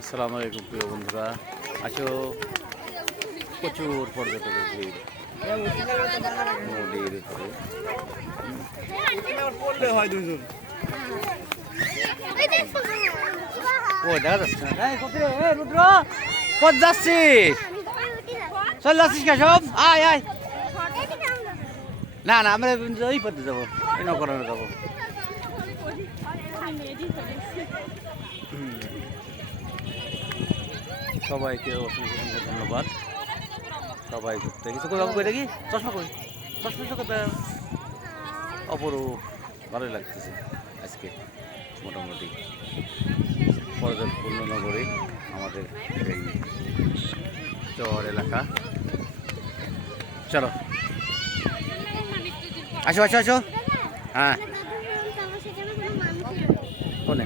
আসসালামু আলাইকুম প্রিয় বন্ধুরা। আসো, প্রচুর পর্যটকের ভিড় নদীর উপরে। ও দেখা যাচ্ছে না। রুদ্র কত যাচ্ছিস? চল যাচ্ছিস কে সব? আয় আয়। না না, আমরা ওই পথে যাবো, নকরানো যাবো। সবাইকে অসংখ্য অসংখ্য ধন্যবাদ। সবাই ঘুরতে কিছু করে কই দেখি, চশমা কই, চশমা চোখে অপরূপ, ভালোই লাগতেছে আজকে। মোটামুটি পর্যটনপূর্ণ নগরী আমাদের এই চর এলাকা। চলো আসো আসো আসো। হ্যাঁ কোনে?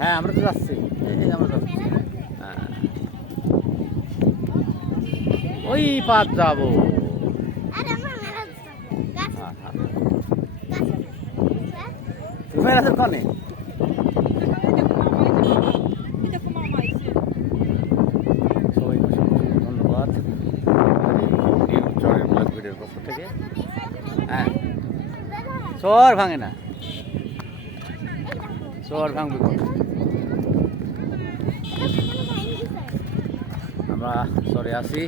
হ্যাঁ আমরা তো যাচ্ছি, আমরা যাচ্ছি। হ্যাঁ ওই পাত যাবো। মেলা কনে সবাইকে ধন্যবাদ চরের ব্লগ ভিডিওর পক্ষ থেকে। হ্যাঁ চর ভাঙে না, চর ভাঙবে। আমরা চরে আছি,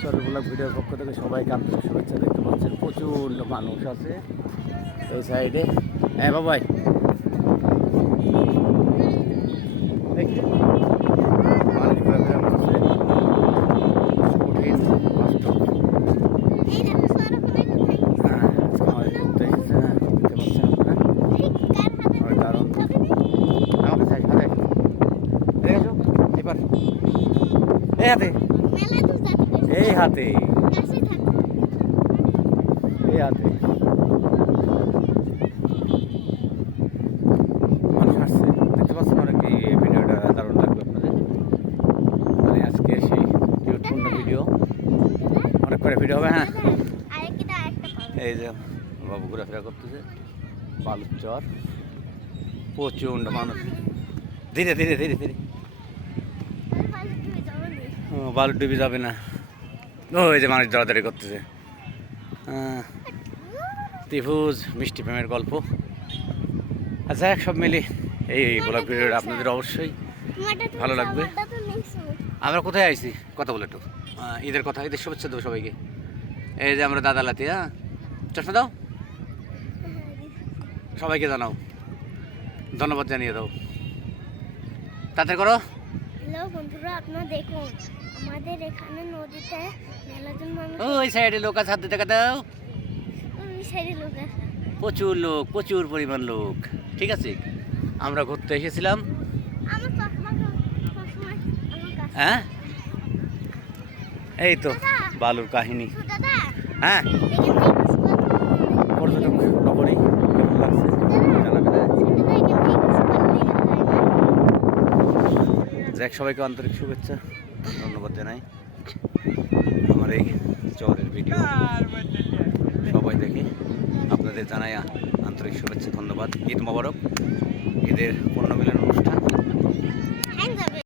চরের ব্লগ ভিডিওর পক্ষ থেকে সবাইকে আন্তরিক শুভেচ্ছা। দেখতে পাচ্ছেন প্রচুর মানুষ আছে এই সাইডে। হ্যাঁ বাবাই এই হাতে এই হাতে মানুষ আসছে, দেখতে পাচ্ছেন অনেক। এই ভিডিওটা দারুণ লাগবে আপনাদের। মানে আজকে সেই গুরুত্বপূর্ণ ভিডিও, অনেক করে ভিডিও হবে। হ্যাঁ এই যে বাবু ঘোরাফেরা করতেছে, বালুর চর, প্রচণ্ড মানুষ। ধীরে ধীরে ধীরে ধীরে, বালু ডুবে যাবে না। ওই যে মানুষ দরাদরি করতেছে। ত্রিভুজ মিষ্টি প্রেমের গল্প। আচ্ছা এক সব মিলি এই ব্লগ ভিডিওটা আপনাদের অবশ্যই ভালো লাগবে। আমরা কোথায় আইছি কথা বলে একটু ঈদের কথা, ঈদের শুভেচ্ছা দেবো সবাইকে। এই যে আমরা দাদা লাতি। হ্যাঁ চশমা দাও, সবাইকে জানাও, ধন্যবাদ জানিয়ে দাও, তাদের করো। হ্যালো বন্ধুরা, আপনারা দেখুন আমাদের এখানে নদীতে মেলাজন মানুষ। ওই সাইডে লোক আছে, হাত দেখা দাও। ওই সাইডে লোক আছে, প্রচুর লোক, প্রচুর পরিমাণ লোক। ঠিক আছে, আমরা ঘুরতে এসেছিলাম। আমার চশমা সবসময় আমার কাছে। হ্যাঁ এই তো বালুর কাহিনী। দাদা হ্যাঁ পর্যটক নগরী কেমন লাগছে জানাবে না? যাক সবাইকে আন্তরিক শুভেচ্ছা ধন্যবাদ জানাই। আমার এই চরের ভিডিও সবাই দেখে, আপনাদের জানাই আন্তরিক শুভেচ্ছা ধন্যবাদ। ঈদ মোবারক, ঈদের পূর্ণ মিলন অনুষ্ঠান।